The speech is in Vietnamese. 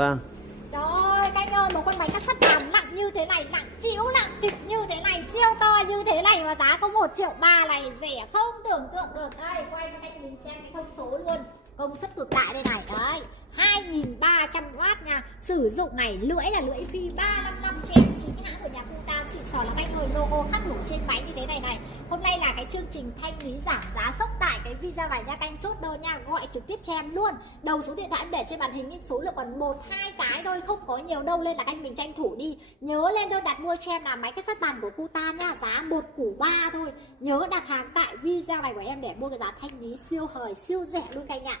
Vâng. Trời ơi, các anh ơi, một con máy cắt sắt bàn nặng như thế này, nặng trĩu, nặng trịch như thế này, siêu to như thế này mà giá có 1,3 triệu này, rẻ không tưởng tượng được. Đây, quay cho các anh nhìn xem cái thông số luôn. Công suất cực đại đây này, đấy, 2300W nha. Sử dụng này, lưỡi là lưỡi phi 355 trên chính hãng của nhà Puta, xịn sò lắm anh ơi, logo khắc nổi trên máy như thế này này. Hôm nay là cái chương trình thanh lý giảm giá sốc tại cái video này nha, các anh chốt đơn nha, gọi trực tiếp cho em luôn. Đầu số điện thoại em để trên màn hình, số lượng còn 1-2 cái thôi, không có nhiều đâu, nên là các anh mình tranh thủ đi. Nhớ lên đơn đặt mua cho em là máy cái sắt bàn của Puta nha, giá 1 củ 3 thôi. Nhớ đặt hàng tại video này của em để mua cái giá thanh lý siêu hời, siêu rẻ luôn các anh ạ.